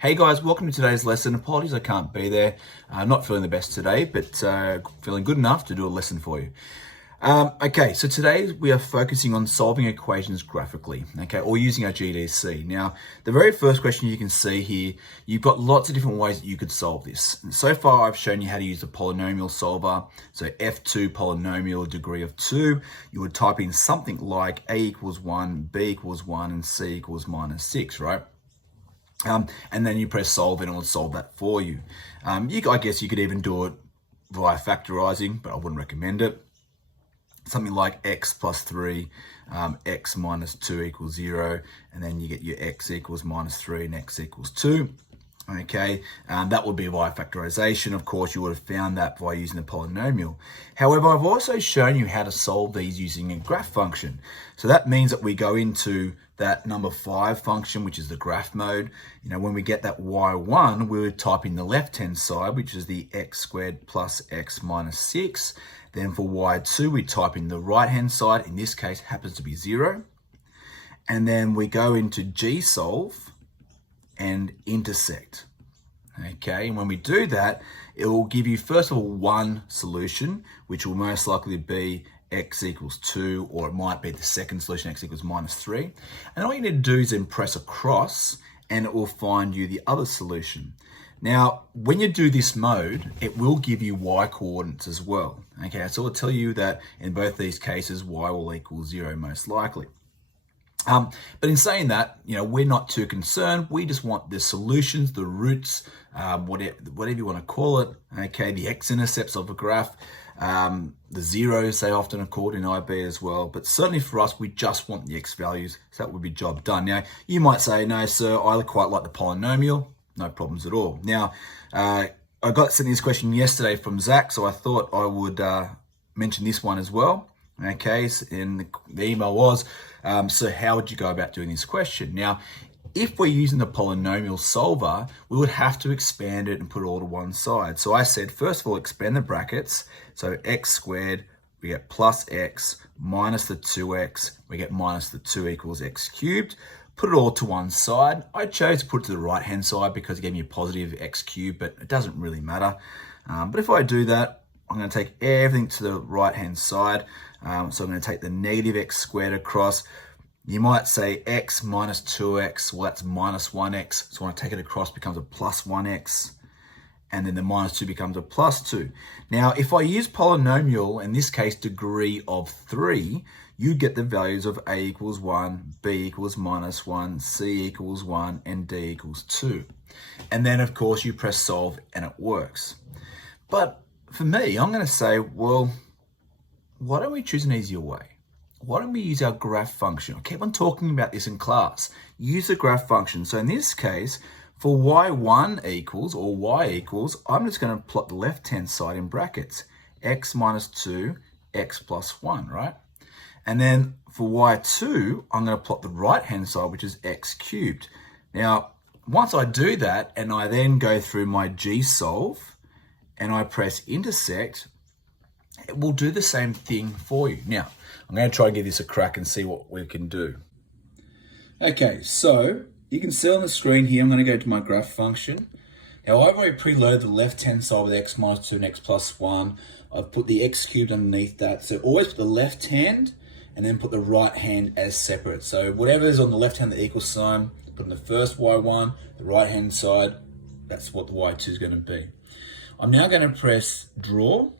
Hey guys, welcome to today's lesson. Apologies I can't be there. I'm not feeling the best today, but feeling good enough to do a lesson for you. Okay, so today we are focusing on solving equations graphically, okay, or using our GDC. Now, the very first question you can see here, you've got lots of different ways that you could solve this. And so far, I've shown you how to use the polynomial solver. So F2 polynomial degree of 2, you would type in something like A equals 1, B equals 1, and C equals minus 6, right? And then you press solve and it will solve that for you. I guess you could even do it via factorizing, but I wouldn't recommend it. Something like x plus 3, x minus 2 equals 0, and then you get your x equals minus 3 and x equals 2. Okay, that would be via factorization. Of course, you would have found that by using the polynomial. However, I've also shown you how to solve these using a graph function. So that means that we go into that number 5 function, which is the graph mode. You know, when we get that y1, we would type in the left-hand side, which is the x squared plus x minus 6. Then for y2, we type in the right-hand side. In this case, happens to be 0. And then we go into gsolve and intersect. Okay, and when we do that, it will give you first of all one solution, which will most likely be x equals 2, or it might be the second solution, x equals minus 3. And all you need to do is then press across and it will find you the other solution. Now, when you do this mode, it will give you y coordinates as well. Okay, so it'll tell you that in both these cases, y will equal 0 most likely. But in saying that, you know, we're not too concerned. We just want the solutions, the roots, whatever you want to call it. Okay, the x-intercepts of a graph, the zeros they often are called in IB as well. But certainly for us, we just want the x values. So that would be job done. Now, you might say, no, sir, I quite like the polynomial. No problems at all. Now, I got sent this question yesterday from Zach, so I thought I would mention this one as well. Okay, and the email was, so how would you go about doing this question? Now, if we're using the polynomial solver, we would have to expand it and put it all to one side. So I said, first of all, expand the brackets. So x squared, we get plus x minus the 2x, we get minus the 2 equals x cubed. Put it all to one side. I chose to put it to the right-hand side because it gave me a positive x cubed, but it doesn't really matter. But if I do that, I'm going to take everything to the right-hand side. So I'm going to take the negative x squared across. You might say x minus 2x, well, that's minus 1x. So when I take it across, it becomes a plus 1x. And then the minus 2 becomes a plus 2. Now, if I use polynomial, in this case, degree of 3, you get the values of a equals 1, b equals minus 1, c equals 1, and d equals 2. And then, of course, you press solve and it works. But for me, I'm going to say, well, why don't we choose an easier way? Why don't we use our graph function? I keep on talking about this in class. Use the graph function. So in this case, for y1 equals, or y equals, I'm just going to plot the left-hand side in brackets. X minus 2, x plus 1, right? And then for y2, I'm going to plot the right-hand side, which is x cubed. Now, once I do that, and I then go through my gsolve, and I press intersect, it will do the same thing for you. Now, I'm going to try and give this a crack and see what we can do. Okay, so you can see on the screen here, I'm going to go to my graph function. Now, I've already preloaded the left-hand side with x minus 2 and x plus 1. I've put the x cubed underneath that. So always put the left hand and then put the right hand as separate. So whatever is on the left hand, the equal sign, put in the first y1, the right-hand side, that's what the y2 is going to be. I'm now going to press draw.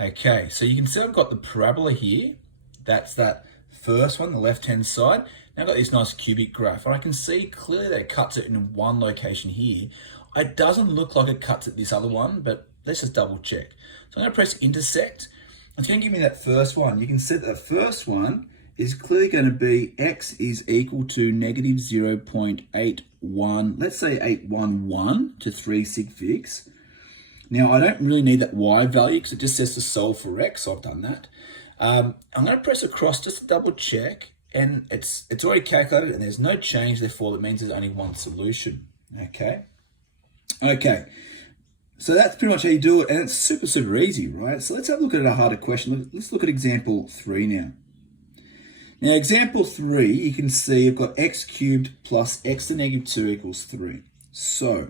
Okay, so you can see I've got the parabola here. That's that first one, the left-hand side. Now I've got this nice cubic graph, and I can see clearly that it cuts it in one location here. It doesn't look like it cuts at this other one, but let's just double check. So I'm going to press intersect. It's going to give me that first one. You can see that the first one is clearly going to be x is equal to negative 0.81, let's say 811 to 3 sig figs. Now, I don't really need that y value because it just says to solve for x, so I've done that. I'm going to press across just to double check, and it's already calculated and there's no change, therefore that means there's only one solution, okay? Okay, so that's pretty much how you do it, and it's super, super easy, right? So let's have a look at a harder question. Let's look at example 3 now. Now, example 3, you can see I've got x cubed plus x to the negative 2 equals 3. So,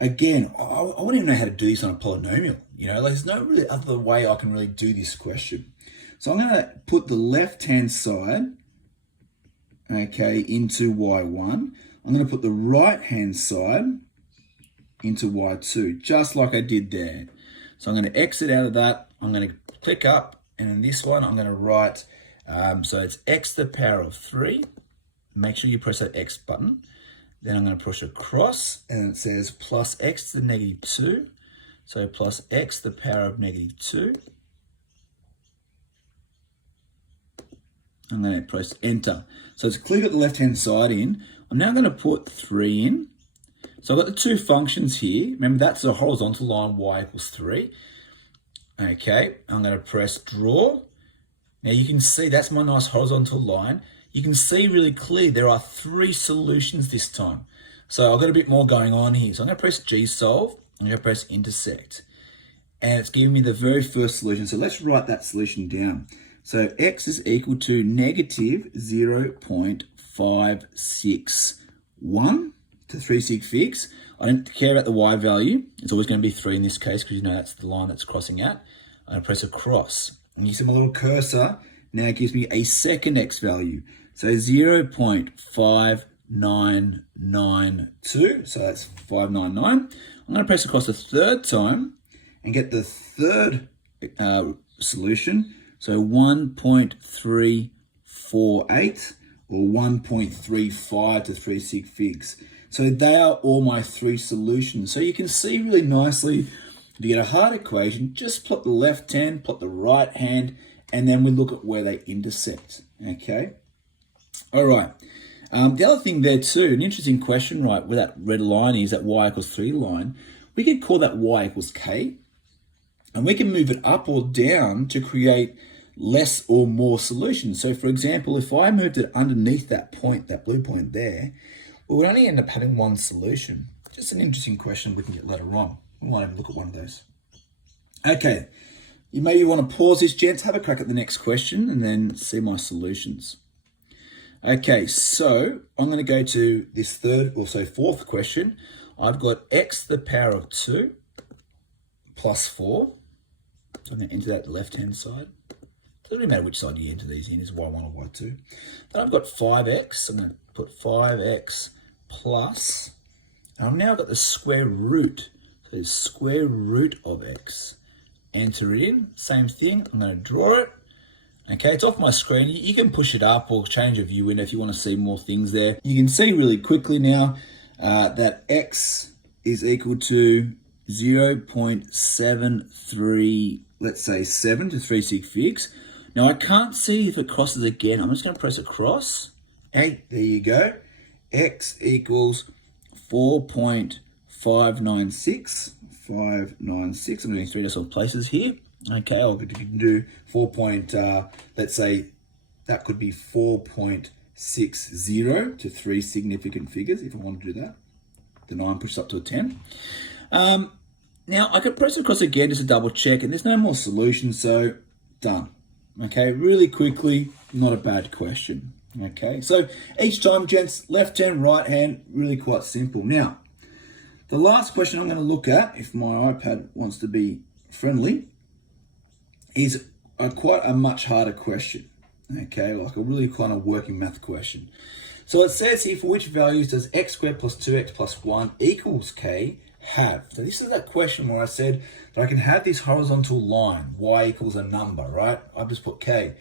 again, I wouldn't even know how to do this on a polynomial. Like there's no really other way I can really do this question. So I'm going to put the left-hand side, okay, into y1. I'm going to put the right-hand side into y2, just like I did there. So I'm going to exit out of that. I'm going to click up, and in this one, I'm going to write, so it's x to the power of 3. Make sure you press that X button. Then I'm going to push across, and it says plus x to the negative 2. So plus x to the power of negative 2. I'm going to press enter. So it's clearly got the left-hand side in. I'm now going to put 3 in. So I've got the two functions here. Remember, that's a horizontal line, y equals 3. Okay, I'm going to press draw. Now you can see that's my nice horizontal line. You can see really clearly there are 3 solutions this time. So I've got a bit more going on here. So I'm going to press G solve. I'm going to press intersect. And it's giving me the very first solution. So let's write that solution down. So x is equal to negative 0.561 to 36 figs. I don't care about the y value. It's always going to be 3 in this case because that's the line that's crossing out. I'm going to press across. And you see my little cursor now it gives me a second x value. So 0.5992. So that's 599. I'm going to press across a third time and get the third solution. So 1.348 or 1.35 to 36 figs. So they are all my 3 solutions. So you can see really nicely, to get a hard equation, just plot the left hand, plot the right hand, and then we look at where they intersect, okay? All right. The other thing there too, an interesting question, right, where that red line is, that y equals 3 line, we could call that y equals k, and we can move it up or down to create less or more solutions. So for example, if I moved it underneath that point, that blue point there, we would only end up having 1 solution. Just an interesting question we can get later on. We might even look at one of those. Okay, you maybe want to pause this, gents, have a crack at the next question and then see my solutions. Okay, so I'm going to go to this fourth question. I've got x to the power of 2 plus 4. So I'm going to enter that left-hand side. Doesn't really matter which side you enter these in, is y1 or y2. Then I've got 5x. I'm going to put 5x plus, and I've now got the square root. So the square root of x. Enter it in, same thing. I'm going to draw it. Okay, it's off my screen. You can push it up or change a view window if you want to see more things there. You can see really quickly now that x is equal to 0.73, let's say 7 to 36 figs. Now I can't see if it crosses again. I'm just going to press across. Hey, there you go. X equals 4.596. 596. I'm doing 3 decimal places here. Okay, I'll do 4 point, let's say that could be 4.60 to 3 significant figures if I want to do that. The 9 pushes up to a 10. Now I could press across again just to double check, and there's no more solutions, so done. Okay, really quickly, not a bad question. Okay, so each time, gents, left hand, right hand, really quite simple. Now, the last question I'm going to look at, if my iPad wants to be friendly, is quite a much harder question. Okay, like a really kind of working math question. So it says here, for which values does x squared plus 2x plus 1 equals k have? So this is that question where I said that I can have this horizontal line, y equals a number, right? I've just put k.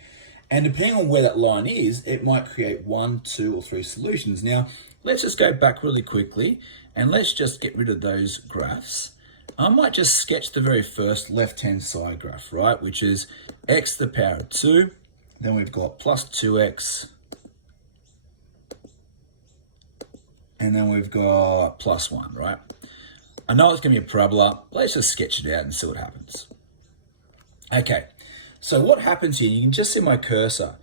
And depending on where that line is, it might create 1, 2, or 3 solutions. Now, let's just go back really quickly and let's just get rid of those graphs. I might just sketch the very first left-hand side graph, right? Which is x to the power of 2. Then we've got plus 2x. And then we've got plus 1, right? I know it's going to be a parabola. Let's just sketch it out and see what happens. Okay, so what happens here, you can just see my cursor.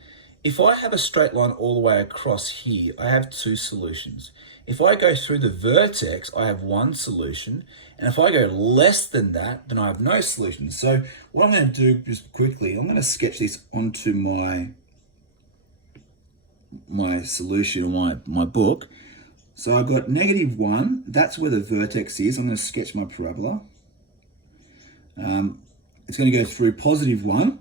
If I have a straight line all the way across here, I have 2 solutions. If I go through the vertex, I have 1 solution. And if I go less than that, then I have no solution. So what I'm going to do just quickly, I'm going to sketch this onto my my solution or my book. So I've got -1, that's where the vertex is. I'm going to sketch my parabola. It's going to go through +1.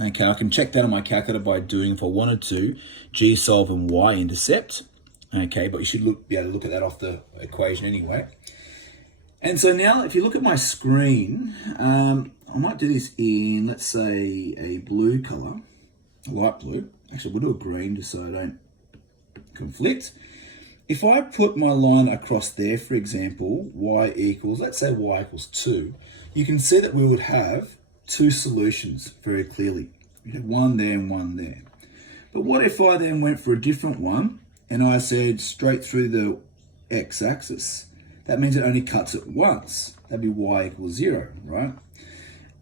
Okay, I can check that on my calculator by doing, if I wanted to, G solve and Y intercept. Okay, but you should be able to look at that off the equation anyway. And so now, if you look at my screen, I might do this in, let's say, a blue color, a light blue. Actually, we'll do a green just so I don't conflict. If I put my line across there, for example, y equals, let's say y equals 2, you can see that we would have two solutions very clearly. We have one there and one there. But what if I then went for a different one and I said straight through the x-axis? That means it only cuts it once. That'd be y equals 0, right?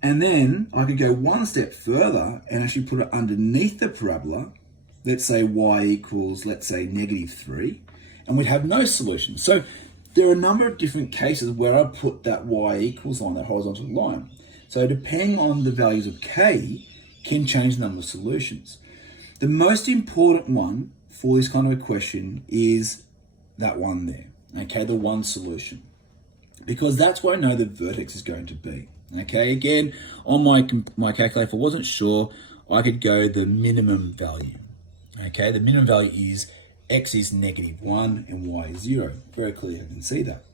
And then I could go one step further and actually put it underneath the parabola. Let's say y equals, let's say, -3, and we'd have no solution. So there are a number of different cases where I put that y equals line, that horizontal line. So depending on the values of k, can change the number of solutions. The most important one for this kind of a question is that one there, okay, the one solution, because that's where I know the vertex is going to be. Okay, again, on my calculator, if I wasn't sure, I could go the minimum value. Okay, the minimum value is x is -1 and y is 0. Very clear, I can see that.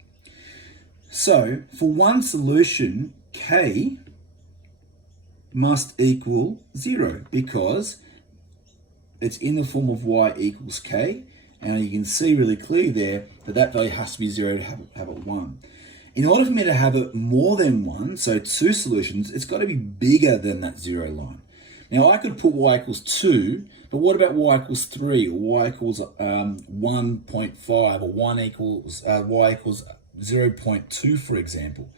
So for one solution, k must equal 0 because it's in the form of y equals k, and you can see really clearly there that that value has to be 0 to have it 1. In order for me to have it more than 1, so two solutions, it's got to be bigger than that 0 line. Now I could put y equals 2, but what about y equals 3 or y equals 1.5 or y equals 0.2, for example?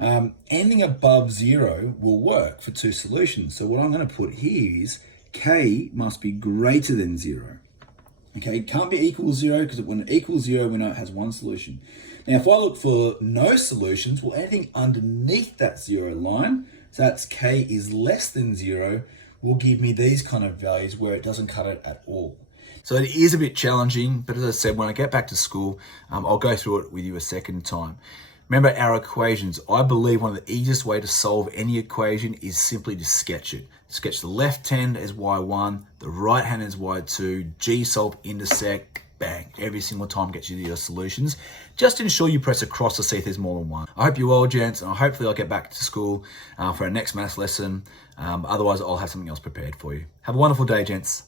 Anything above 0 will work for two solutions. So what I'm going to put here is k must be greater than 0. Okay, it can't be equal 0 because when it equals 0, we know it has one solution. Now, if I look for no solutions, well, anything underneath that 0 line, so that's k is less than 0, will give me these kind of values where it doesn't cut it at all. So it is a bit challenging, but as I said, when I get back to school, I'll go through it with you a second time. Remember our equations. I believe one of the easiest way to solve any equation is simply to sketch it. Sketch the left hand as y1, the right hand as y2, G solve, intersect, bang. Every single time gets you to your solutions. Just ensure you press across to see if there's more than one. I hope you're well, gents, and hopefully I'll get back to school for our next maths lesson. Otherwise, I'll have something else prepared for you. Have a wonderful day, gents.